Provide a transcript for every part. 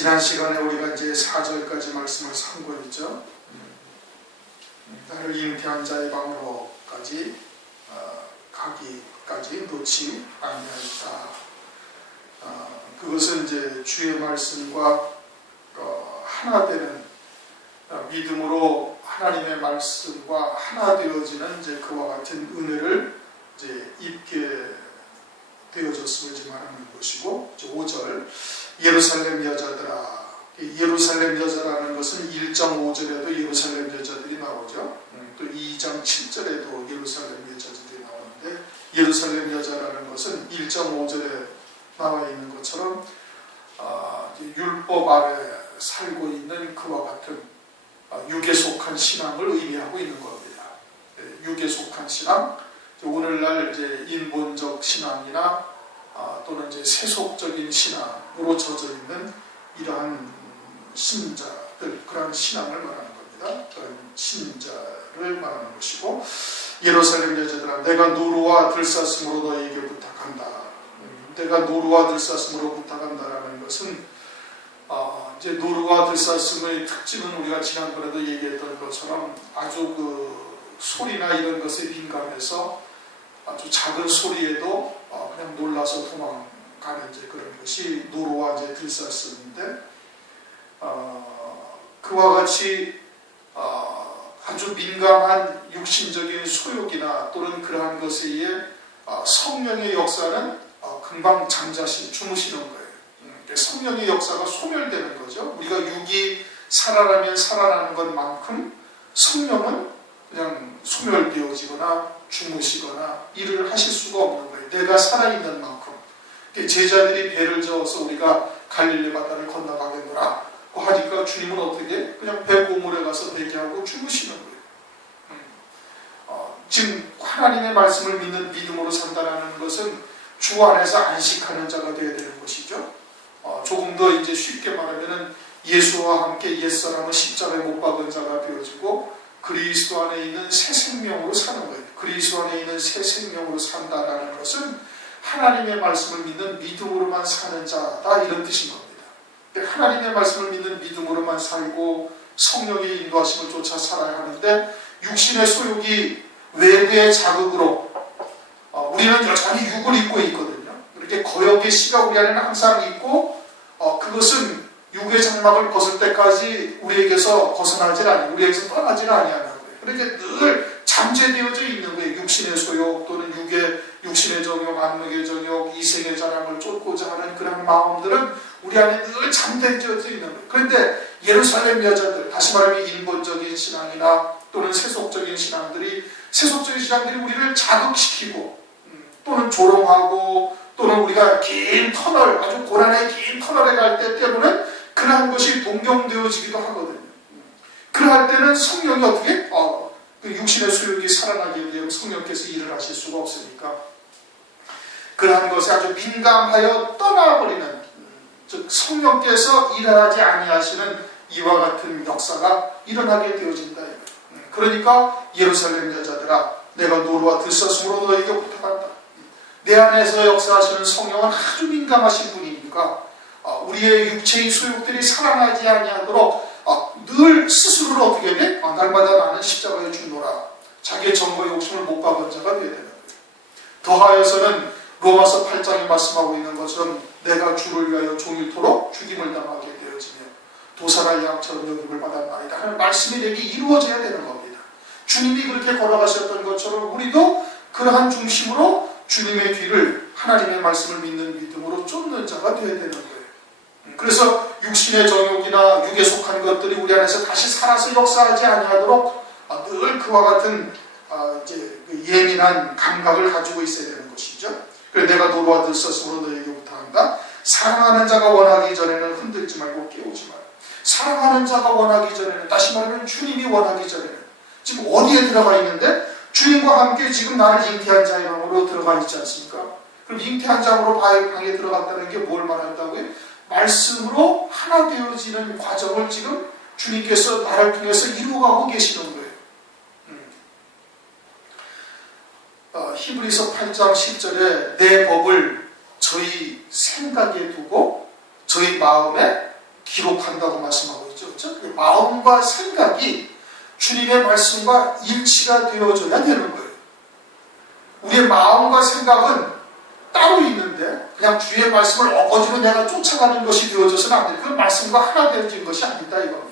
지난 시간에 우리가 이제 4절까지 말씀을 상고했죠. 나를 잉태한 자의 방으로까지 가기까지 놓지 아니하였다. 그것은 이제 주의 말씀과 하나 되는 믿음으로 하나님의 말씀과 하나 되어지는 이제 그와 같은 은혜를 이제 입게 되어졌음을 이제 말하는 것이고, 5절 예루살렘 여자들아. 예루살렘 여자라는 것은 1장 5절에도 예루살렘 여자들이 나오죠. 또 2장 7절에도 예루살렘 여자들이 나오는데, 예루살렘 여자라는 것은 1장 5절에 나와 있는 것처럼 율법 아래 살고 있는 그와 같은 육에 속한 신앙을 의미하고 있는 겁니다. 육에 속한 신앙, 오늘날 이제 인본적 신앙이나 또는 이제 세속적인 신앙으로 젖어 있는 이러한 신자들, 그러한 신앙을 말하는 겁니다. 그런 신자를 말하는 것이고, 예루살렘 여자들아, 내가 노루와 들사슴으로 너에게 부탁한다. 내가 노루와 들사슴으로 부탁한다라는 것은 이제 노루와 들사슴의 특징은 우리가 지난번에도 얘기했던 것처럼 아주 그 소리나 이런 것에 민감해서 아주 작은 소리에도 그냥 놀라서 도망가는 이제 그런 것이 노루와 이제 들사슴인데, 그와 같이 아주 민감한 육신적인 소욕이나 또는 그러한 것에 의해 성령의 역사는 금방 잠자시 주무시는 거예요. 성령의 역사가 소멸되는 거죠. 우리가 육이 살아나면 살아나는 것만큼 성령은 그냥 소멸되어지거나 주무시거나 일을 하실 수가 없는 거예요. 내가 살아있는 만큼. 제자들이 배를 저어서 우리가 갈릴리 바다를 건너가겠노라 하니까 주님은 어떻게 그냥 배 고물에 가서 대기하고 주무시는 거예요. 지금 하나님의 말씀을 믿는 믿음으로 산다는 것은 주 안에서 안식하는 자가 되어야 되는 것이죠. 조금 더 이제 쉽게 말하면은 예수와 함께 옛사람은 십자가에 못 박은 자가 되어지고 그리스도 안에 있는 새 생명으로 사는 거예요. 그리스도 안에 있는 새 생명으로 산다라는 것은 하나님의 말씀을 믿는 믿음으로만 사는 자다, 이런 뜻인 겁니다. 하나님의 말씀을 믿는 믿음으로만 살고 성령의 인도하심을 쫓아 살아야 하는데, 육신의 소욕이 외부의 자극으로 우리는 여전히 육을 입고 있거든요. 이렇게 거역의 씨가 우리 안에는 항상 있고, 그것은 육의 장막을 벗을 때까지 우리에게서 벗어나질 아니고 우리에게서 떠나질 아니하는 거예요. 그러니까 늘 잠재되어져 있는 거예요. 육신의 소욕 또는 육신의 정욕, 안목의 정욕, 이생의 자랑을 쫓고자 하는 그런 마음들은 우리 안에 늘 잠재되어져 있는 거예요. 그런데 예루살렘 여자들, 다시 말하면 인본적인 신앙이나 또는 세속적인 신앙들이 우리를 자극시키고 또는 조롱하고 또는 우리가 긴 터널, 아주 고난의 긴 터널에 갈 때 때로는 그러한 것이 동경되어지기도 하거든요. 그럴 때는 성령이 어떻게? 그 육신의 수욕이 살아나게 되면 성령께서 일을 하실 수가 없으니까 그러한 것에 아주 민감하여 떠나버리는, 즉 성령께서 일하지 아니하시는 이와 같은 역사가 일어나게 되어진다. 그러니까 예루살렘 여자들아, 내가 노루와 들사슴으로 너에게 부탁한다. 내 안에서 역사하시는 성령은 아주 민감하신 분이니까 우리의 육체의 소욕들이 살아나지 아니하도록 늘 스스로를 어떻게 돼? 날마다 나는 십자가에 죽노라. 자기의 정과 욕심을 못 박은 자가 되어야 되는 거예요. 더하여서는 로마서 8장에 말씀하고 있는 것처럼 내가 주를 위하여 종일토록 죽임을 당하게 되어지며 도사나 양처럼 여김을 받았나이다 하는 말씀이 내게 이루어져야 되는 겁니다. 주님이 그렇게 걸어가셨던 것처럼 우리도 그러한 중심으로 주님의 뒤를 하나님의 말씀을 믿는 믿음으로 쫓는 자가 되어야 되는 거예요. 그래서 육신의 정욕이나 육에 속한 것들이 우리 안에서 다시 살아서 역사하지 아니하도록 늘 그와 같은 이제 예민한 감각을 가지고 있어야 되는 것이죠. 그래서 내가 노루와 들사슴으로 너에게 부탁한다. 사랑하는 자가 원하기 전에는 흔들지 말고 깨우지 마라. 사랑하는 자가 원하기 전에는, 다시 말하면 주님이 원하기 전에는 지금 어디에 들어가 있는데? 주님과 함께 지금 나를 잉태한 자의 방으로 들어가 있지 않습니까? 그럼 잉태한 자로 방에 들어갔다는 게 뭘 말한다고요? 말씀으로 하나 되어지는 과정을 지금 주님께서 나를 통해서 이루어가고 계시는 거예요. 히브리서 8장 10절에 내 법을 저희 생각에 두고 저희 마음에 기록한다고 말씀하고 있죠. 그렇죠? 마음과 생각이 주님의 말씀과 일치가 되어져야 되는 거예요. 우리의 마음과 생각은 따로 있는데 그냥 주의 말씀을 어거지로 내가 쫓아가는 것이 되어져서는 안 돼요. 그 말씀과 하나 되어진 것이 아니다 이겁니다.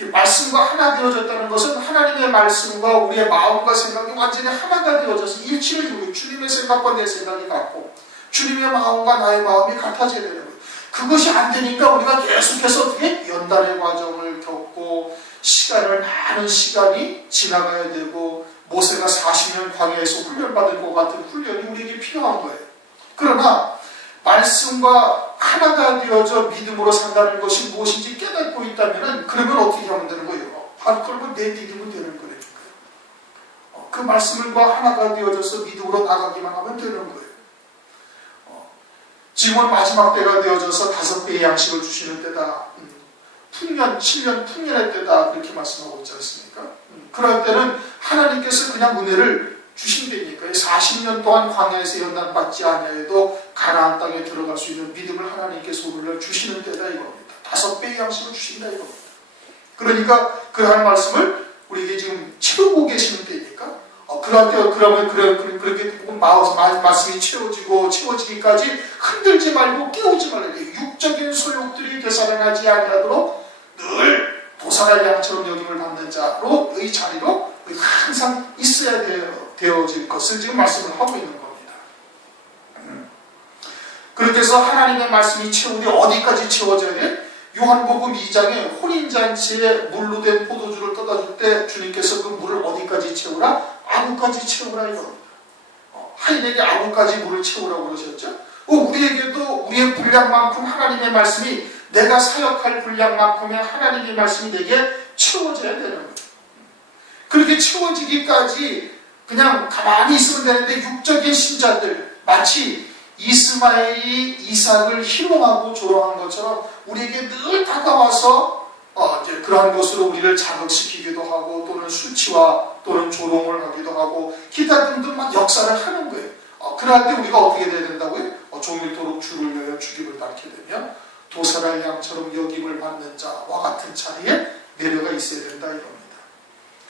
말씀과 하나 되어졌다는 것은 하나님의 말씀과 우리의 마음과 생각이 완전히 하나가 되어져서 일치를 이루고 주님의 생각과 내 생각이 같고 주님의 마음과 나의 마음이 같아져야 되는 거예요. 그것이 안 되니까 우리가 계속해서 어떻게 연단의 과정을 겪고 많은 시간이 지나가야 되고 모세가 40년 광야에서 훈련받을 것 같은 훈련이 우리에게 필요한 거예요. 그러나 말씀과 하나가 되어져 믿음으로 산다는 것이 무엇인지 깨닫고 있다면 그러면 어떻게 하면 되는 거예요? 바로 그러면 내 믿음은 되는 거예요. 그 말씀과 하나가 되어져서 믿음으로 나가기만 하면 되는 거예요. 지금은 마지막 때가 되어져서 5배의 양식을 주시는 때다. 풍년, 7년 풍년의 때다. 그렇게 말씀하고 있지 않습니까? 그럴 때는 하나님께서 그냥 은혜를 주신다니까요. 40년 동안 광야에서 연단받지 아니하여도 가나안 땅에 들어갈 수 있는 믿음을 하나님께서 우리를 주시는 때다 이겁니다. 5배의 양식을 주신다 이겁니다. 그러니까 그러한 말씀을 우리에게 지금 채우고 계시는 때니까 그럴 때 그러면 그렇게 말씀이 채워지기까지 흔들지 말고 깨우지 말아야 돼요. 육적인 소욕들이 되살아나지 아니하도록 늘 도사의 양처럼 여김을 받는 자로의 자리로 항상 있어야 되어질 것을 지금 말씀을 하고 있는 겁니다. 그렇게 해서 하나님의 말씀이 채우되 어디까지 채워져야 돼? 요한복음 2장에 혼인잔치에 물로 된 포도주를 떠다줄 때 주님께서 그 물을 어디까지 채우라? 아구까지 채우라 이겁니다. 하인에게 아구까지 물을 채우라고 그러셨죠? 우리에게도 우리의 분량만큼 하나님의 말씀이 내가 사역할 분량만큼의 하나님의 말씀이 내게 채워져야 되는 거예요. 그렇게 채워지기까지 그냥 가만히 있으면 되는데 육적인 신자들 마치 이스마엘이 이삭을 희롱하고 조롱한 것처럼 우리에게 늘 다가와서 이제 그러한 것으로 우리를 자극시키기도 하고 또는 수치와 또는 조롱을 하기도 하고 기타 등등 막 역사를 하는 거예요. 그럴 때 우리가 어떻게 돼야 된다고요? 종일토록 주를 위하여 죽임을 당게 되면 도사의 양처럼 여김을 받는 자와 같은 자리에 내려가 있어야 된다 이겁니다.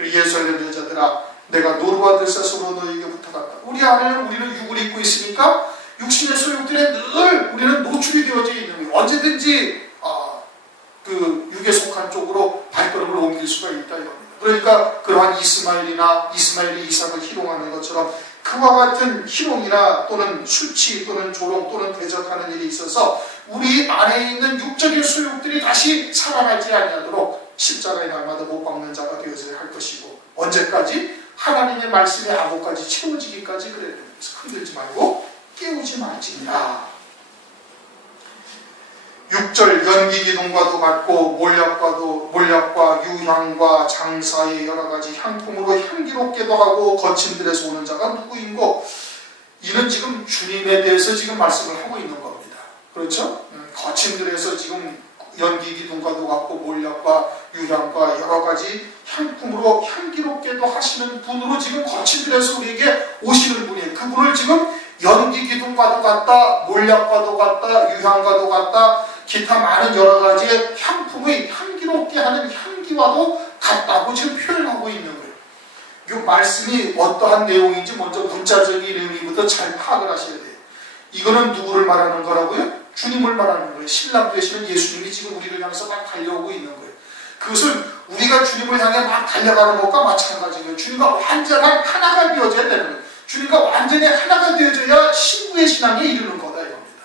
예수의 여자들아 내가 노루와 들사슴으로 너희에게 부탁한다. 우리 안에는 우리는 육을 입고 있으니까 육신의 소욕들에 늘 우리는 노출이 되어져 있는 거예요. 언제든지 그 육에 속한 쪽으로 발걸음을 옮길 수가 있다 이겁니다. 그러니까 그러한 이스마엘이 이삭을 희롱하는 것처럼 그와 같은 희롱이나 또는 수치 또는 조롱 또는 대적하는 일이 있어서 우리 안에 있는 육적인 소욕들이 다시 살아나지 아니하도록 십자가의 날마다 못 박는 자가 되어져야 할 것이고 언제까지? 하나님의 말씀의 아구까지 채워지기까지 그래야 됩니다. 흔들지 말고 깨우지 말지니라. 6절 연기기둥과도 같고 몰약과 유향과 장사의 여러가지 향품으로 향기롭게도 하고 거친 들에서 오는 자가 누구인고 이는 지금 주님에 대해서 지금 말씀을 하고 있는 겁니다. 그렇죠? 거친 들에서 지금 연기기둥과도 같고 몰약과 유향과 여러가지 향품으로 향기롭게도 하시는 분으로 지금 거친 들에서 우리에게 오시는 분이에요. 그분을 지금 연기기둥과도 같다, 몰약과도 같다, 유향과도 같다, 기타 많은 여러 가지의 향품의 향기롭게 하는 향기와도 같다고 지금 표현하고 있는 거예요. 이 말씀이 어떠한 내용인지 먼저 문자적인 의미부터 잘 파악을 하셔야 돼요. 이거는 누구를 말하는 거라고요? 주님을 말하는 거예요. 신랑 되시는 예수님이 지금 우리를 향해서 막 달려오고 있는 거예요. 그것은 우리가 주님을 향해 막 달려가는 것과 마찬가지예요. 주님과 완전한 하나가 되어져야 되는 거예요. 주님과 완전히 하나가 되어져야 신부의 신앙에 이르는 거다 이겁니다.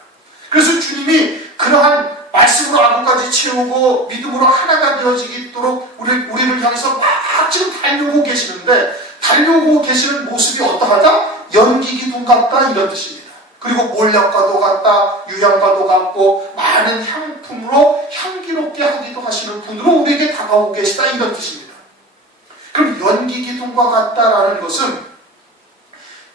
그래서 주님이 그러한 말씀으로 아구까지 채우고 믿음으로 하나가 되어지도록 우리를 향해서 막 지금 달려오고 계시는데 달려오고 계시는 모습이 어떠하다? 연기기둥 같다 이런 뜻입니다. 그리고 몰약과도 같다, 유향과도 같고 많은 향품으로 향기롭게 하기도 하시는 분으로 우리에게 다가오고 계시다 이런 뜻입니다. 그럼 연기기둥과 같다라는 것은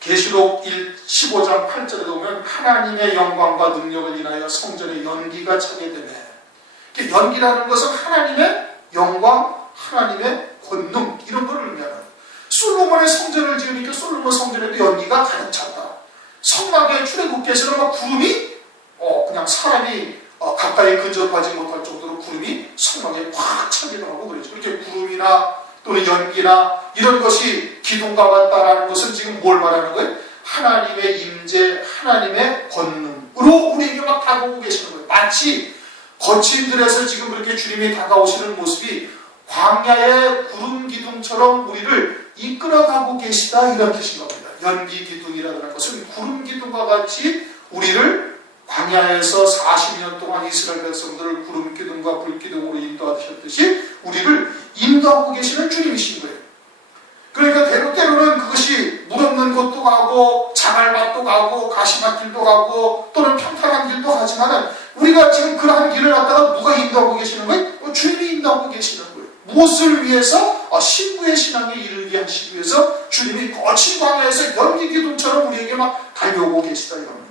계시록 15장 8절에 보면 하나님의 영광과 능력을 인하여 성전에 연기가 차게 되네. 연기라는 것은 하나님의 영광, 하나님의 권능 이런 걸 의미하는 거예요. 솔로몬의 성전을 지으니까 솔로몬 성전에도 연기가 가득 찼다. 성막의 출애굽께서는 막 구름이 그냥 사람이 가까이 불길이나 또는 연기나 이런 것이 기둥과 같다라는 것은 지금 뭘 말하는 거예요? 하나님의 임재, 하나님의 권능으로 우리에게 막 다가오고 계시는 거예요. 마치 거친 들에서 지금 그렇게 주님이 다가오시는 모습이 광야의 구름 기둥처럼 우리를 이끌어가고 계시다, 이런 뜻인 겁니다. 연기 기둥이라는 것은 구름 기둥과 같이 우리를 광야에서 40년 동안 이스라엘 백성들을 구름 기둥과 불 기둥으로 인도하셨듯이 우리를 인도하고 계시는 주님이신 거예요. 그러니까 때로는 그것이 물 없는 곳도 가고 자갈밭도 가고 가시밭길도 가고 또는 평탄한 길도 가지만은 우리가 지금 그러한 길을 갖다가 누가 인도하고 계시는 거예요? 주님이 인도하고 계시는 거예요. 무엇을 위해서? 신부의 신앙에 이르게 하시기 위해서 주님이 거친 광야에서 연기 기둥처럼 우리에게 막 달려오고 계시다, 이겁니다.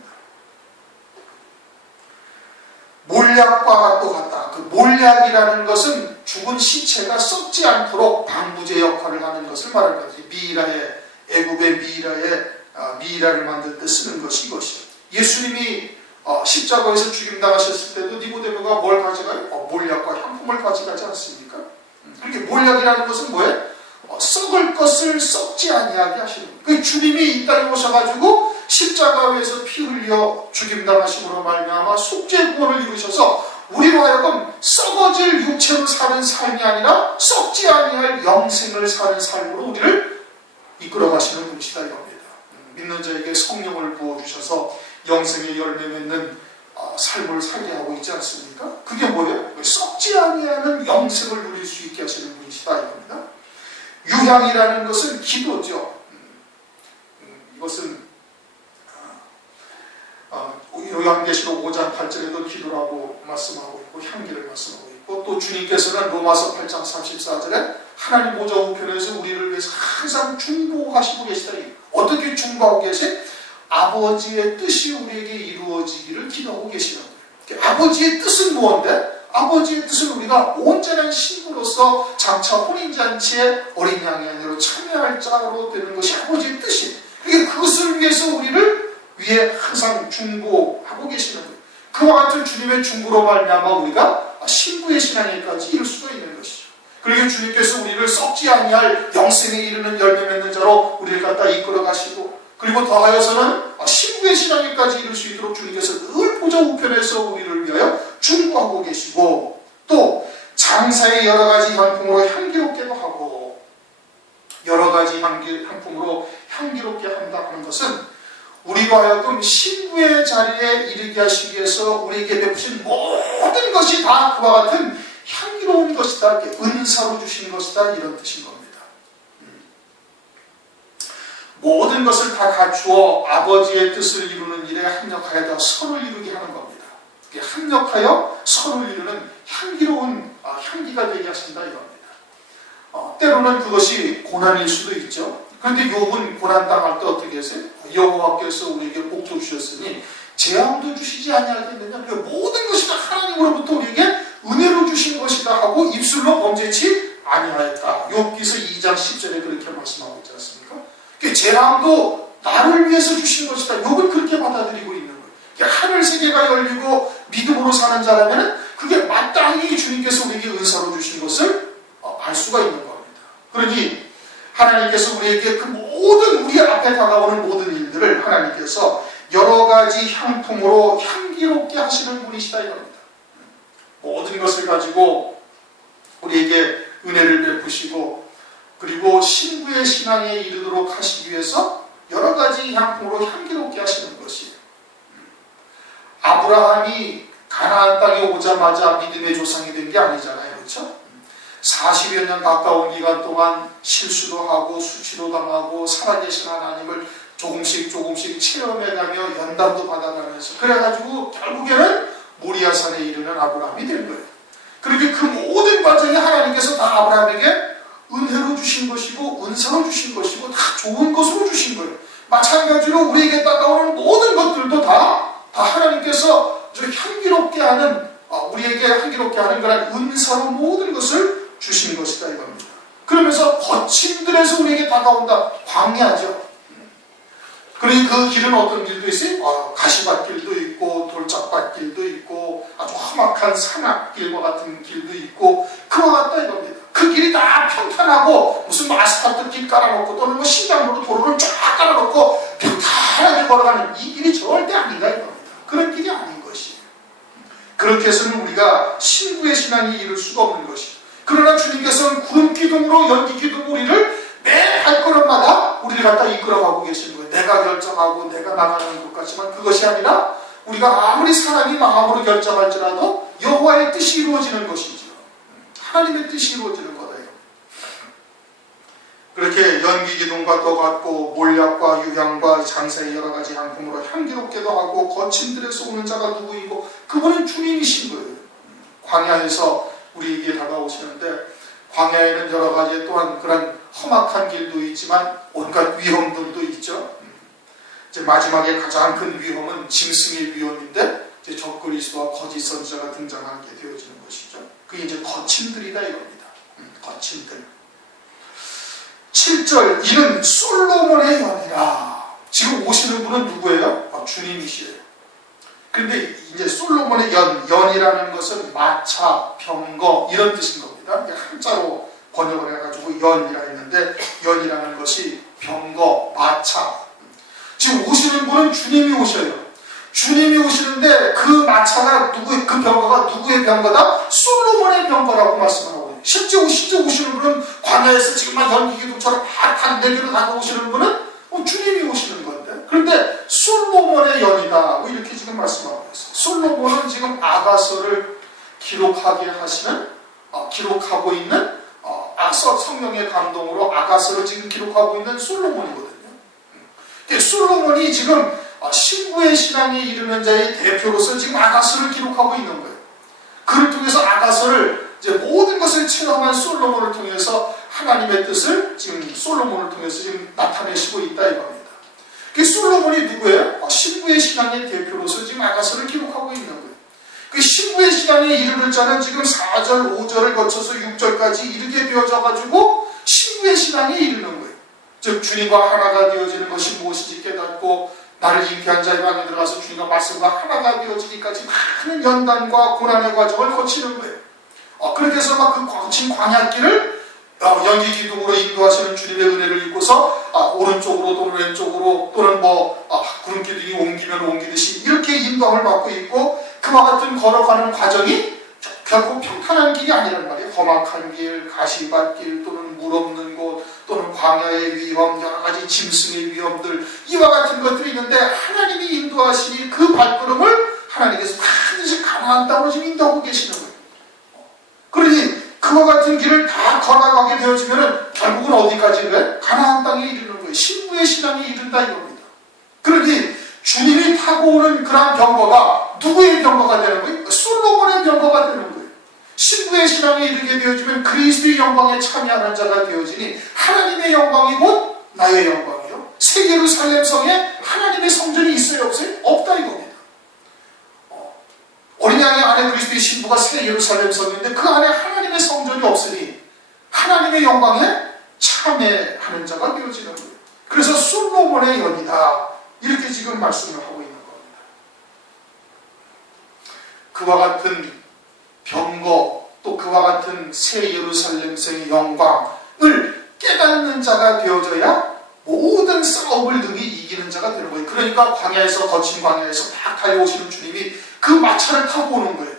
몰약과 똑같다. 그 몰약이라는 것은 죽은 시체가 썩지 않도록 방부제 역할을 하는 것을 말하는 거지. 미이라의, 애굽의 미이라를 만들 때 쓰는 것이 이것이요. 예수님이 십자가에서 죽임당하셨을 때도 니고데모가 뭘 가져가요? 몰약과 향품을 가져가지 않습니까? 그렇게 몰약이라는 것은 뭐예요? 썩을 것을 썩지 아니하게 하시는 거예요. 그 주님이 이 땅에 오셔가지고 십자가 위에서 피 흘려 죽임당하심으로 말미암아 속죄 구원을 이루셔서 우리로 하여금 썩어질 육체로 사는 삶이 아니라 썩지 아니할 영생을 사는 삶으로 우리를 이끌어가시는 분이시다, 이겁니다. 믿는 자에게 성령을 부어주셔서 영생의 열매 맺는 삶을 살게 하고 있지 않습니까? 그게 뭐예요? 썩지 아니하는 영생을 누릴 수 있게 하시는 분이시다, 이겁니다. 유향이라는 것은 기도죠. 이것은 요한계시록 5장 8절에도 기도라고 말씀하고 있고 향기를 말씀하고 있고, 또 주님께서는 로마서 8장 34절에 하나님 보좌 우편에서 우리를 위해서 항상 중보하시고 계시다. 어떻게 중보하고 계세요? 아버지의 뜻이 우리에게 이루어지기를 기도하고 계시는 거예요. 아버지의 뜻은 무엇인데? 아버지의 뜻은 우리가 온전한 신부로서 장차 혼인잔치에 어린 양의 아내로 참여할 자로 되는 것이 아버지의 뜻이에요. 그러니까 그것을 위해서 우리를 위해 항상 중보하고 계시는 거예요. 그와 같은 주님의 중보로 말미암아 우리가 신부의 신앙에까지 이룰 수가 있는 것이죠. 그러니까 주님께서 우리를 썩지 아니할 영생에 이르는 열매 맺는 자로 우리를 갖다 이끌어 가시고, 그리고 더하여서는 신부의 신앙에까지 이룰 수 있도록 주님께서 늘 보좌 우편에서 우리를 위하여 중보하고 계시고, 또 장사의 여러 가지 향품으로 향기롭게도 하고, 여러 가지 향품으로 향기롭게 한다 하는 것은 우리로 하여금 신부의 자리에 이르게 하시기 위해서 우리에게 베푸신 모든 것이 다 그와 같은 향기로운 것이다, 은사로 주신 것이다, 이런 뜻인 겁니다. 모든 것을 다 갖추어 아버지의 뜻을 이루는 일에 합력하여 선을 이루게 하는 겁니다. 합력하여 선을 이루는 향기로운 향기가 되게 하신다, 이겁니다. 때로는 그것이 고난일 수도 있죠. 그런데 욥은 고난당할 때 어떻게 했어요? 여호와께서 우리에게 복도 주셨으니 재앙도 주시지 아니하겠느냐. 모든 것이 다 하나님으로부터 우리에게 은혜로 주신 것이다 하고 입술로 범죄치 아니하였다. 욥기서 2장 10절에 그렇게 말씀하고 있지 않습니까? 재앙도 나를 위해서 주신 것이다. 욥은 그렇게 받아들이고 있는 거예요. 하늘 세계가 열리고 믿음으로 사는 자라면 그게 마땅히 주님께서 우리에게 은사로 주신 것을 알 수가 있는 겁니다. 그러니 하나님께서 우리에게 그 모든 우리 앞에 다가오는 모든 일들을 하나님께서 여러 가지 향품으로 향기롭게 하시는 분이시다, 이겁니다. 모든 것을 가지고 우리에게 은혜를 베푸시고, 그리고 신부의 신앙에 이르도록 하시기 위해서 여러 가지 향품으로 향기롭게 하시는 것이에요. 아브라함이 가나안 땅에 오자마자 믿음의 조상이 된 게 아니잖아요, 그렇죠? 40여 년 가까운 기간 동안 실수도 하고 수치도 당하고 살아계신 하나님을 조금씩 체험해가며 연단도 받아가면서 그래가지고 결국에는 모리아산에 이르는 아브라함이 된 거예요. 그렇게 그 모든 과정에 하나님께서 다 아브라함에게 은혜로 주신 것이고 은사로 주신 것이고 다 좋은 것으로 주신 거예요. 마찬가지로 우리에게 다가오는 모든 것들도 다 하나님께서 향기롭게 하는, 우리에게 향기롭게 하는 그런 은사로 모든 것을 주신 것이다, 이겁니다. 그러면서 거친 들에서 우리에게 다가온다. 광야죠. 그러니 그 길은 어떤 길도 있어요? 가시밭길도 있고 돌짝밭길도 있고 아주 험악한 산악길과 같은 길도 있고 그와 같다, 이겁니다. 그 길이 다 평탄 편하고 무슨 아스팔트 길 깔아놓고 또는 뭐 신장으로 도로를 쫙 깔아놓고 평탄하게 걸어가는 이 길이 절대 아니다 이겁니다. 그런 길이 아닌 것이에요. 그렇게 해서는 우리가 신부의 신앙이 이룰 수가 없는 것이에요. 그러나 주님께서는 구름 기둥으로 연기 기둥으로 우리를 매 발걸음마다 우리를 갖다 이끌어가고 계시는 거예요. 내가 결정하고 내가 나가는 것 같지만 그것이 아니라 우리가 아무리 사람이 마음으로 결정할지라도 여호와의 뜻이 이루어지는 것이죠. 하나님의 뜻이 이루어지는 거예요. 그렇게 연기 기둥과 똑같고 몰약과 유향과 장세의 여러 가지 향품으로 향기롭게도 하고 거친 들에서 오는 자가 누구이고 그분은 주님이신 거예요. 광야에서 우리에게 다가오시는데 광야에는 여러 가지 또한 그런 험악한 길도 있지만 온갖 위험들도 있죠. 이제 마지막에 가장 큰 위험은 짐승의 위험인데 이제 적그리스도와 거짓 선지자가 등장하게 되어지는 것이죠. 그게 이제 거친 들이다 이겁니다. 거친 들. 7절 이는 솔로몬의 연이라. 지금 오시는 분은 누구예요? 주님이시에요. 그런데 이제 솔로몬의 연이라는 것은 마차, 병거 이런 뜻인 겁니다. 한자로 번역을 해가지고 연이라 했는데 연이라는 것이 병거, 마차. 지금 오시는 분은 주님이 오셔요. 주님이 오시는데 그 마차가 그 병거가 누구의 병거다? 솔로몬의 병거라고 말씀을 하고 있어요. 실제 오시는 분은 광야에서 지금 막 연기기둥처럼 막 단대기로 다가오시는 분은 주님이 오시는 건데 그런데 솔로몬의 연이다 이렇게 지금 말씀하고 있어요. 솔로몬은 지금 아가서를 기록하게 하시는 기록하고 있는 성령의 감동으로 아가서를 지금 기록하고 있는 솔로몬이거든요. 솔로몬이 지금 신부의 신앙에 이르는 자의 대표로서 지금 아가서를 기록하고 있는 거예요. 그를 통해서 아가서를 이제 모든 것을 체험한 솔로몬을 통해서 하나님의 뜻을 지금 솔로몬을 통해서 지금 나타내시고 있다 이겁니다. 그 솔로몬이 누구예요? 신부의 신앙의 대표로서 지금 아가서를 기록하고 있는 거예요. 그 신부의 신앙에 이르는 자는 지금 4절, 5절을 거쳐서 6절까지 이르게 되어져 가지고 신부의 신앙에 이르는 거예요. 즉 주님과 하나가 되어지는 것이 무엇인지 깨닫고 나를 잉태한 자의 방에 들어가서 주님과 말씀과 하나가 되어지기까지 많은 연단과 고난의 과정을 거치는 거예요. 그렇게 해서 막 그 거친 광야길을 연기 기둥으로 인도하시는 주님의 은혜를 입고서 오른쪽으로 또는 왼쪽으로 또는 구름 기둥이 옮기면 옮기듯이 이렇게 인도함을 받고 있고 그와 같은 걸어가는 과정이 결코 평탄한 길이 아니란 말이에요. 험악한 길, 가시밭길 또는 물 없는 곳 또는 광야의 위험, 여러 가지 짐승의 위험들 이와 같은 것들이 있는데 하나님이 인도하시니 그 발걸음을 하나님께서 반드시 가나안 땅으로 지금 인도하고 계시는 거예요. 그러니 그와 같은 길을 다 걸어가게 되어지면 결국은 어디까지 가? 가나안 땅에 이르는 거예요. 신부의 신앙에 이른다 이겁니다. 그러니 주님이 타고 오는 그러한 병거가 누구의 병거가 되는 거예요? 솔로몬의 병거가 되는 거예요. 신부의 신앙에 이르게 되어지면 그리스도의 영광에 참여하는 자가 되어지니 하나님의 영광이 곧 나의 영광이요. 새 예루살렘 성에 하나님의 성전이 있어요 없어요? 없다 이겁니다. 어린 양의 안에 그리스도의 신부가 새 예루살렘 성인데 그 안에 하나님의 성전이 없으니 하나님의 영광에 참여하는 자가 되어지는 거예요. 그래서 솔로몬의 연이다 이렇게 지금 말씀을 하고 있는 겁니다. 그와 같은 병거 또 그와 같은 새 예루살렘성의 영광을 깨닫는 자가 되어져야 모든 싸움을 능히 이기는 자가 되는 거예요. 그러니까 광야에서 거친 광야에서 막 달려오시는 주님이 그 마차를 타고 오는 거예요.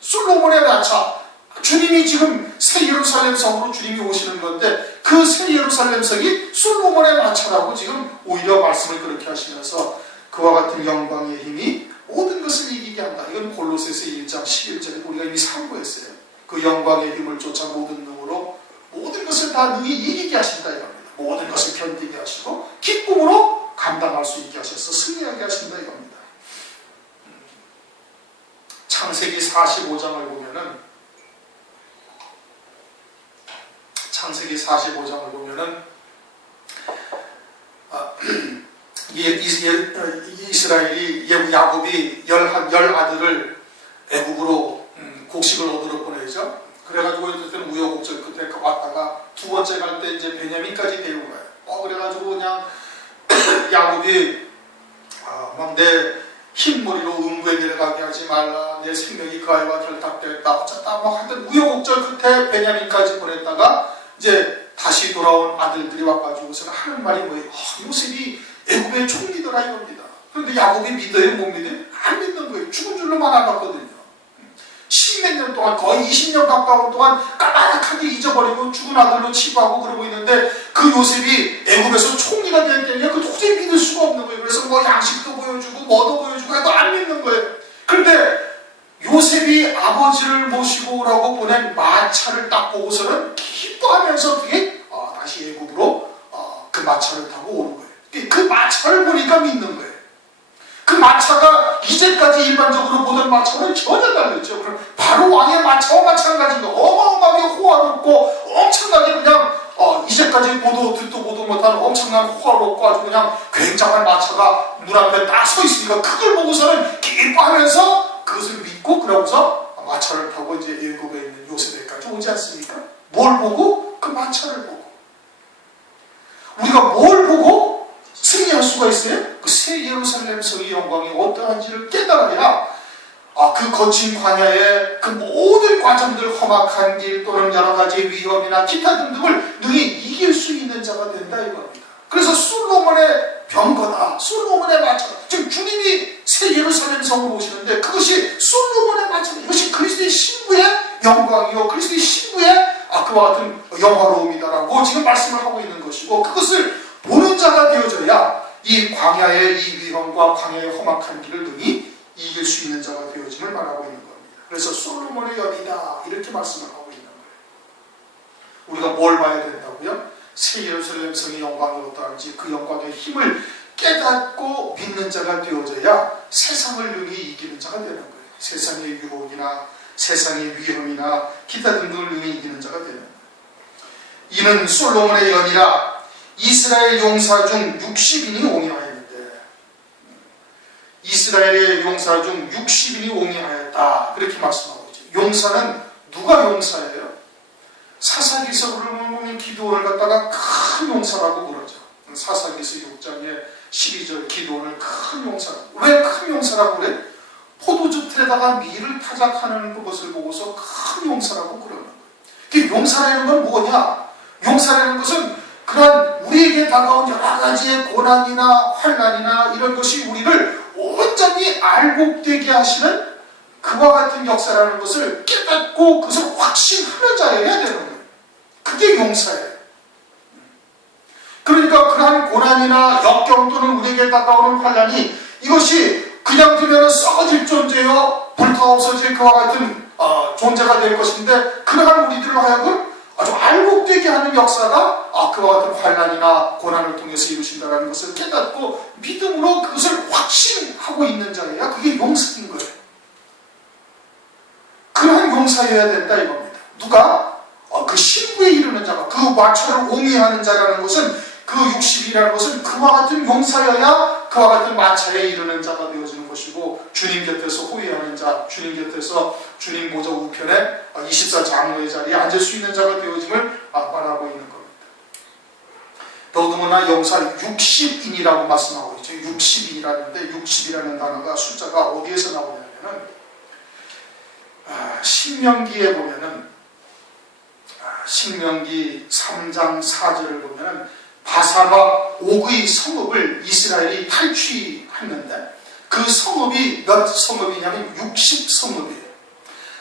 솔로몬의 마차. 주님이 지금 새 예루살렘 성으로 주님이 오시는 건데 그 새 예루살렘 성이 솔로몬의 마차라고 지금 오히려 말씀을 그렇게 하시면서 그와 같은 영광의 힘이 모든 것을 이기게 한다. 이건 골로새서 1장 11절에 우리가 이미 상고했어요. 그 영광의 힘을 쫓아 모든 능으로 모든 것을 다 능히 이기게 하신다 이겁니다. 모든 것을 견디게 하시고 기쁨으로 감당할 수 있게 하셔서 승리하게 하신다 이겁니다. 창세기 45장을 보면은 이스라엘이 야곱이 열 아들을 애굽으로 곡식을 얻으러 보내죠. 그래가지고 어쨌든 우여곡절 끝에 왔다가 두 번째 갈 때 이제 베냐민까지 데리고 가요. 그래가지고 그냥 야곱이 막 내 흰머리로 음부에 내려가게 하지 말라. 내 생명이 그 아이와 결탁되었다. 어쩌다 막 하여튼 우여곡절 끝에 베냐민까지 보냈다가 이제 돌아온 아들들이 와가지고서는 하는 말이 뭐예요? 요셉이 애굽의 총리더라 이겁니다. 그런데 야곱이 믿어요? 못 믿어요? 안 믿는 거예요. 죽은 줄로만 알았거든요. 10몇 년 동안, 거의 20년 가까운 동안 까마득하게 잊어버리고 죽은 아들로 치부하고 그러고 있는데 그 요셉이 애굽에서 총리가 될 때는 그 도저히 믿을 수가 없는 거예요. 그래서 뭐 양식도 보여주고 뭐도 보여주고 해도 안 믿는 거예요. 그런데 요셉이 아버지를 모시고 오라고 보낸 마차를 딱 보고서는 기뻐하면서 어떻게 다시 애굽으로 그 마차를 타고 오는 거예요. 그 마차를 보니까 믿는 거예요. 그 마차가 이제까지 일반적으로 보던 마차는 전혀 다르죠. 그럼 바로 왕의 마차와 마찬가지인 거예요. 어마어마하게 호화롭고 엄청나게 그냥 이제까지 듣도 보도 못한 엄청난 호화롭고 아주 그냥 굉장한 마차가 문 앞에 딱 서 있으니까 그걸 보고서는 기뻐하면서 그것을 믿고 그러고서 마차를 타고 이제 애굽에 있는 요셉에까지 오지 않습니까? 뭘 보고? 그 마차를 보고. 우리가 뭘 보고 승리할 수가 있어요? 그 새 예루살렘 성의 영광이 어떠한지를 깨달아야 그 거친 광야의 그 모든 과정들, 험악한 길 또는 여러 가지 위험이나 기타 등등을 능히 이길 수 있는 자가 된다 이겁니다. 그래서 솔로몬의 병거다, 솔로몬의 마차. 지금 주님이 새 예루살렘 성으로 오시는데 그것이 솔로몬의 마차다. 이것이 그리스도의 신부의 영광이요, 그리스도의 신부의 그와 같은 영화로움이다라고 지금 말씀을 하고 있는 것이고, 그것을 보는 자가 되어져야 이 광야의 이 위험과 광야의 험악한 길을 능히 이길 수 있는 자가 되어짐을 말하고 있는 겁니다. 그래서 솔로몬의 연이다 이렇게 말씀을 하고 있는 거예요. 우리가 뭘 봐야 된다고요? 새 예루살렘 성의 영광이 어떠한지 그 영광의 힘을 깨닫고 믿는 자가 되어져야 세상을 능히 이기는 자가 되는 거예요. 세상의 유혹이나 세상의 위험이나 기타 등등을 능히 이기는 자가 되는 거예요. 이는 솔로몬의 연이라 이스라엘 용사 중 60인이 옹이하였는데, 이스라엘의 용사 중 60인이 옹이하였다 그렇게 말씀하고 있죠. 용사는 누가 용사예요? 사사기서 보면 기드온을 갖다가 큰 용사라고 그러죠. 사사기서 6장에 12절 기드온을 큰 용사라고. 왜 큰 용사라고 그래? 포도주 틀에다가 밀을 타작하는 그것을 보고서 큰 용사라고 그러는 거예요. 용사라는 건 뭐냐? 용사라는 것은 그러한 우리에게 다가온 여러 가지의 고난이나 환난이나 이런 것이 우리를 온전히 알곡되게 하시는 그와 같은 역사라는 것을 깨닫고 그것을 확신하는 자여야 되는 거예요. 그게 용사예요. 그러니까 그러한 고난이나 역경 또는 우리에게 다가오는 환난이 이것이 그냥 두면 썩어질 존재요, 불타 없어질 그와 같은 존재가 될 것인데, 그러한 우리들로 하여금 아주 알곡되게 하는 역사가 그와 같은 환난이나 고난을 통해서 이루신다는 것을 깨닫고 믿음으로 그것을 확신하고 있는 자여야 그게 용사인 거예요. 그러한 용사여야 된다 이겁니다. 누가? 그 신부에 이르는 자가, 그 마차를 옹이하는 자라는 것은, 그 60이라는 것은 그와 같은 용사여야 그와 같은 마차에 이르는 자가 되어지는 것이고, 주님 곁에서 호위하는 자, 주님 곁에서 주님 보좌 우편에 24장로의 자리에 앉을 수 있는 자가 되어짐을 말하고 있는 겁니다. 더더구나 용사 60인이라고 말씀하고 있죠. 60이라는데 60이라는 단어가 숫자가 어디에서 나오냐면은 신명기에 보면은 신명기 3장 4절을 보면은 바사와 옥의 성읍을 이스라엘이 탈취했는데 그 성읍이 몇 성읍이냐면 60성읍이에요.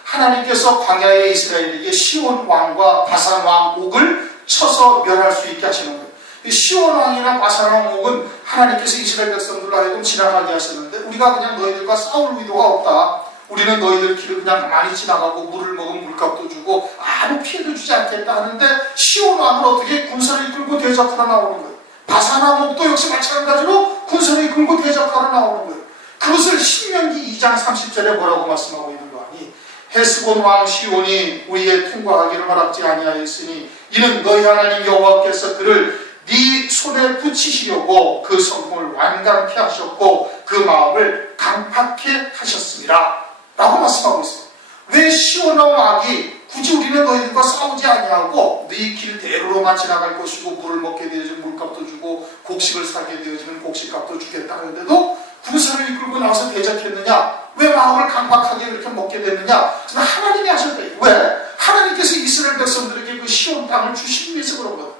하나님께서 광야의 이스라엘에게 시온 왕과 바산 왕 옥을 쳐서 멸할 수 있게 하시는 거예요. 시온 왕이나 바산 왕 옥은 하나님께서 이스라엘 백성들로 하여금 지나가게 하셨는데, 우리가 그냥 너희들과 싸울 의도가 없다, 우리는 너희들 길을 그냥 가만히 지나가고 물을 먹으면 물값도 주고 아무 피해도 주지 않겠다 하는데, 시온 왕은 어떻게 군사를 이끌고 대적하러 나오는 거예요. 바산 왕 옥도 역시 마찬가지로 군사를 이끌고 대적하러 나오는 거예요. 그것을 신명기 2장 30절에 뭐라고 말씀하고 있는 거 아니? 헤스본 왕 시온이 우리의 통과하기를 허락지 아니하였으니 이는 너희 하나님 여호와께서 그를 네 손에 붙이시려고 그 성품을 완강케 하셨고 그 마음을 강팍케 하셨습니다 라고 말씀하고 있어요. 왜 시온 왕이 굳이 우리는 너희들과 싸우지 아니하고 네 길 대로로만 지나갈 것이고 물을 먹게 되어지면 물값도 주고 곡식을 사게 되어지면 곡식값도 주겠다는데도 군사를 이끌고 나와서 대적했느냐? 왜 마음을 강팍하게 그렇게 먹게 됐느냐? 하나님이 하셨다. 왜? 하나님께서 이스라엘 백성들에게 그 시온 땅을 주시기 위해서 그런 거예요.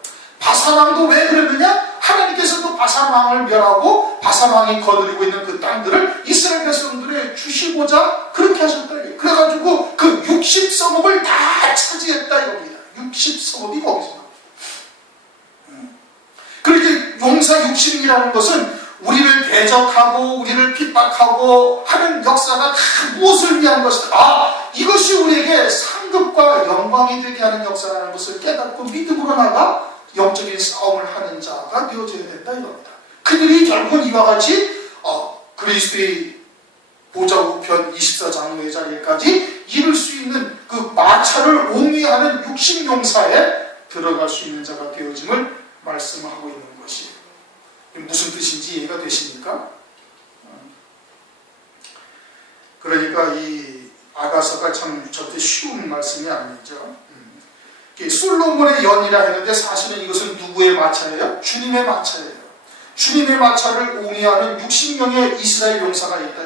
바산왕도 왜 그랬느냐? 하나님께서도 바산왕을 멸하고 바산왕이 거느리고 있는 그 땅들을 이스라엘 백성들에 주시고자 그렇게 하셨다. 그래가지고 그 60성읍을 다 차지했다 이겁니다. 60성읍이 거기서 나옵니다. 그렇게 용사 60이라는 것은 우리를 대적하고 우리를 핍박하고 하는 역사가 다 무엇을 위한 것이다. 이것이 우리에게 상급과 영광이 되게 하는 역사라는 것을 깨닫고 믿음으로 나가 영적인 싸움을 하는 자가 되어져야 된다 이겁니다. 그들이 결국은 이와 같이 그리스도의 보좌 우편 24장로의 자리까지 이룰 수 있는 그 마차를 옹이하는 60용사에 들어갈 수 있는 자가 되어짐을 말씀하고 있는 것이 무슨 뜻인지 이해가 되십니까? 그러니까 이 아가서가 참 절대 쉬운 말씀이 아니죠. 솔로몬의 연이라 했는데 사실은 이것은 누구의 마차예요? 주님의 마차예요. 주님의 마차를 옹이하는 60명의 이스라엘 용사가 있다.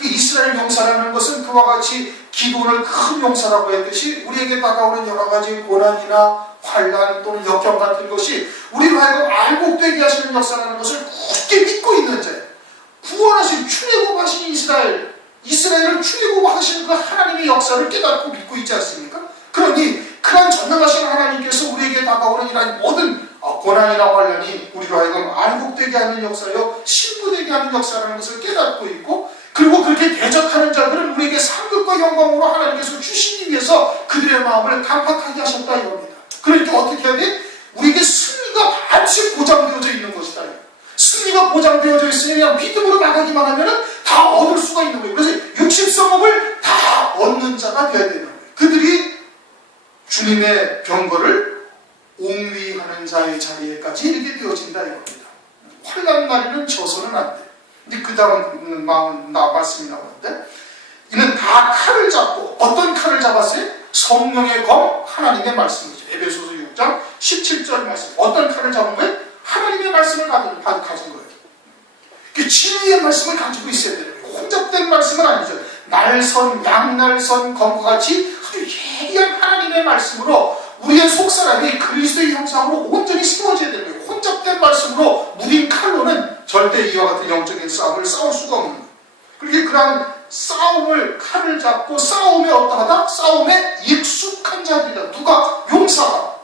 이스라엘 용사라는 것은 그와 같이 기도를 큰 용사라고 했듯이 우리에게 다가오는 여러 가지 고난이나 환난 또는 역경 같은 것이 우리로 하여금 알곡되게 하시는 역사라는 것을 굳게 믿고 있는 자예요. 구원하신 출애굽하신 이스라엘을 출애굽하신 그 하나님의 역사를 깨닫고 믿고 있지 않습니까? 그러니 그런 전능하신 하나님께서 우리에게 다가오는 이러한 모든 고난이나 환난이 우리로 하여금 알곡되게 하는 역사요 신부되게 하는 역사라는 것을 깨닫고 있고, 그리고 그렇게 대적하는 자들은 우리에게 상급과 영광으로 하나님께서 주시기 위해서 그들의 마음을 강팍하게 하셨다 이겁니다. 그러니까 어떻게 해야 돼? 우리에게 승리가 반드시 보장되어져 있는 것이다. 승리가 보장되어져 있으면 믿음으로 나가기만 하면 다 얻을 수가 있는 거예요. 그래서 60성읍을 다 얻는 자가 되어야 되는 거예요. 그들이 주님의 병거를 옹위하는 자의 자리에까지 이르게 되어진다 이겁니다. 환난 날에는 져서는 안 돼. 근데 그 다음 말씀이 나오는데, 이는 다 칼을 잡고, 어떤 칼을 잡았어요? 성령의 검, 하나님의 말씀이죠. 에베소서 6장 17절 말씀. 어떤 칼을 잡은 거예요? 하나님의 말씀을 가진 거예요. 진리의 말씀을 가지고 있어야 돼요. 혼잡된 말씀은 아니죠. 날선, 양날선 검과 같이 아주 예리한 하나님의 말씀으로 우리의 속사람이 그리스도의 형상으로 온전히 세워져야 되는 거예요. 혼잡된 말씀으로 무딘 칼로는 절대 이와 같은 영적인 싸움을 싸울 수가 없는 거예요. 그러니까 그러한 싸움을 칼을 잡고 싸움에 어떠하다? 싸움에 익숙한 자들이다. 누가? 용사가.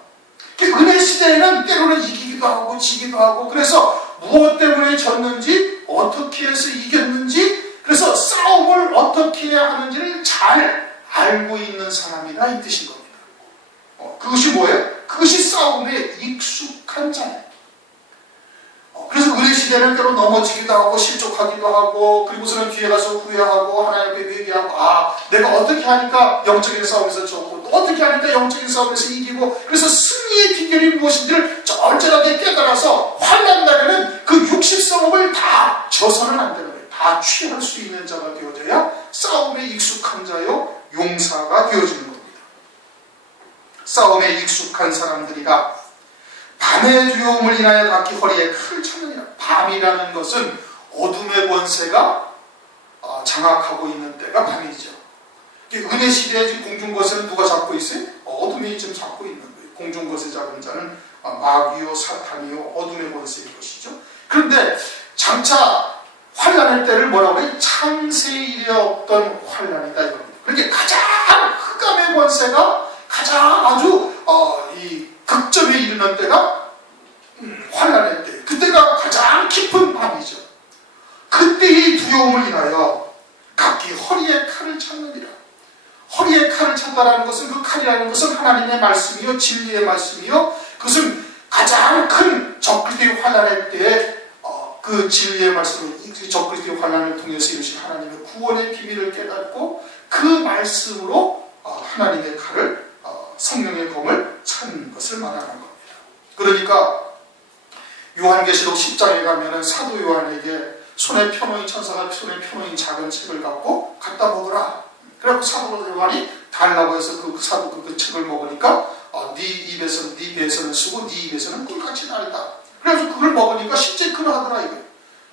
은혜 시대에는 때로는 이기기도 하고 지기도 하고, 그래서 무엇 때문에 졌는지, 어떻게 해서 이겼는지, 그래서 싸움을 어떻게 해야 하는지를 잘 알고 있는 사람이다 이 뜻인 겁니다. 그것이 뭐예요? 그것이 싸움에 익숙한 자예요. 그래서 은혜 시대는 때로 넘어지기도 하고 실족하기도 하고, 그리고서는 뒤에 가서 후회하고 하나님 앞에 회개하고, 내가 어떻게 하니까 영적인 싸움에서 졌고 또 어떻게 하니까 영적인 싸움에서 이기고, 그래서 승리의 비결이 무엇인지를 쩔쩔하게 깨달아서 환난 날에는 그 60성읍을 다 져서는 안 되는 거예요. 다 취할 수 있는 자가 되어져야 싸움에 익숙한 자요 용사가 되어지는 겁니다. 싸움에 익숙한 사람들이라 밤의 두려움을 인하여 각기 허리에 칼을 찾느니라. 밤이라는 것은 어둠의 권세가 장악하고 있는 때가 밤이죠. 은혜 시대의 공중것을 누가 잡고 있어요? 어둠이 지금 잡고 있는 거예요. 공중것을 잡은 자는 마귀요 사탄이요 어둠의 권세인 것이죠. 그런데 장차 환난의 때를 뭐라고 해요? 창세 이래 없던 환난이다 이겁니다. 그러니까 가장 흑암의 권세가 가장 아주 이 극점에 이르는 때가 환난의 때, 그때가 가장 깊은 밤이죠. 그때의 두려움을 인하여 각기 허리에 칼을 찾느니라. 허리에 칼을 찾다라는 것은, 그 칼이라는 것은 하나님의 말씀이요 진리의 말씀이요, 그것은 가장 큰 적그리스도의 환난의 때에 그 진리의 말씀을, 적그리스도의 환난을 통해서 이루신 하나님의 구원의 비밀을 깨닫고 그 말씀으로 하나님의 칼을, 성령의 검을 찾는 것을 말하는 겁니다. 그러니까 요한계시록 10장에 가면은 사도 요한에게 손에 펴놓인 천사가 손에 펴놓인 작은 책을 갖고 갖다 먹으라. 그래서 사도 요한이 달라고 해서 그 사도 그 책을 먹으니까 네 입에서는, 네 배에서는 쓰고 네 입에서는 꿀같이 날다. 그래서 그걸 먹으니까 실제 그러하더라 이거.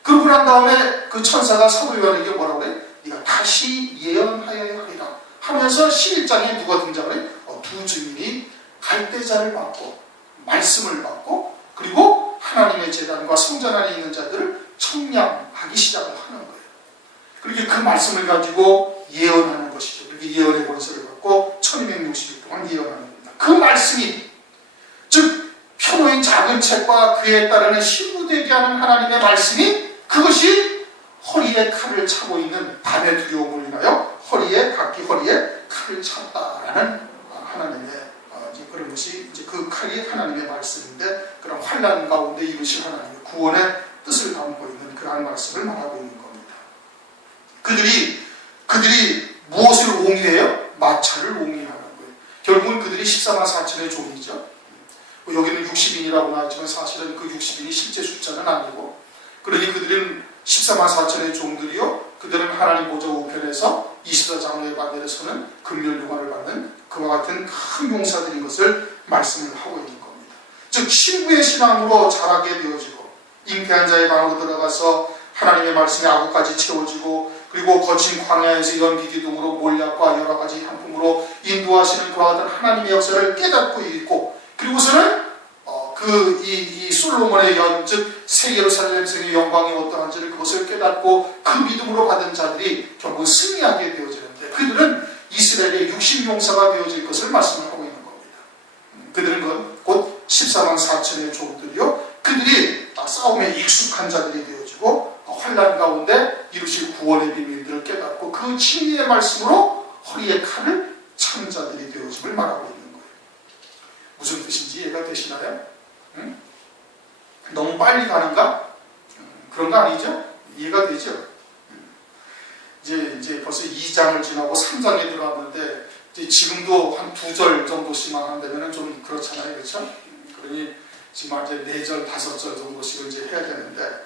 그러고 난 다음에 그 천사가 사도 요한에게 뭐라고 그래? 네가 다시 예언하여야 하리라 하면서 11장에 누가 등장을 해? 두 증인이 갈대자를 받고 말씀을 받고 그리고 하나님의 제단과 성전 안에 있는 자들을 청량하기 시작을 하는 거예요. 그렇게 그 말씀을 가지고 예언하는 것이죠. 그렇게 예언의 권세를 갖고 1260일 동안 예언하는 겁니다. 그 말씀이 즉 표로인 작은 책과 그에 따르는 신부되게 하는 하나님의 말씀이 그것이 허리에 칼을 차고 있는 밤의 두려움을 인하여 각기 허리에 칼을 찼다라는 하나님의 그런 것이 이제 그 칼이 하나님의 말씀인데 그런 환난 가운데 이루실 하나님의 구원의 뜻을 담고 있는 그러한 말씀을 말하고 있는 겁니다. 그들이 무엇을 옹이해요? 마차를 옹이하는 거예요. 결국은 그들이 14만 4천의 종이죠. 여기는 60인이라고 나왔지만 사실은 그 60인이 실제 숫자는 아니고, 그러니 그들은 14만 4천의 종들이요, 그들은 하나님 보좌 우편에서 24장로의 반열에 서는 금멸류관을 받는 그와 같은 큰 용사들인 것을 말씀을 하고 있는 겁니다. 즉 신부의 신앙으로 자라게 되어지고 잉태한 자의 방으로 들어가서 하나님의 말씀에 아구까지 채워지고, 그리고 거친 광야에서 연비기둥으로 몰약과 여러 가지 향품으로 인도하시는 그와 같은 하나님의 역사를 깨닫고 있고, 그리고서는 이 솔로몬의 연, 즉 새 예루살렘 성의 영광이 어떠한지를 그것을 깨닫고 그 믿음으로 받은 자들이 결국 승리하게 되어지는데, 그들은 이스라엘의 60용사가 되어질 것을 말씀을 하고 있는 겁니다. 그들은 곧 14만 4천의 종들이요, 그들이 싸움에 익숙한 자들이 되어지고 환난 가운데 이루실 구원의 비밀들을 깨닫고 그 진리의 말씀으로 허리에 칼을 찬 자들이 되어짐을 말하고 있는 거예요. 무슨 뜻인지 이해가 되시나요? 응? 너무 빨리 가는가? 그런 거 아니죠? 이해가 되죠? 이제 벌써 2장을 지나고 3장에 들어왔는데, 이제 지금도 한 2절 정도씩만 한다면 좀 그렇잖아요. 그렇죠? 그러니 지금 이제 4절, 5절 정도씩을 이제 해야 되는데,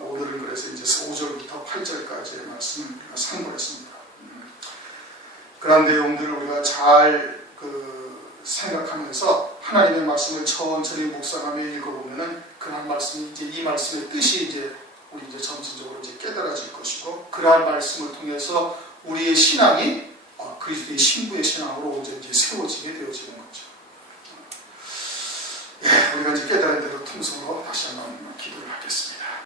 오늘은 그래서 이제 5절부터 8절까지의 말씀을 우리가 상고했습니다. 그런 내용들을 우리가 잘 생각하면서 하나님의 말씀을 천천히 묵상하며 읽어보면은 그러한 말씀이 이제 이 말씀의 뜻이 이제 우리 이제 점진적으로 이제 깨달아질 것이고, 그러한 말씀을 통해서 우리의 신앙이 그리스도의 신부의 신앙으로 이제 세워지게 되어지는 거죠. 우리가 이제 깨달은 대로 통성으로 다시 한번 기도를 하겠습니다.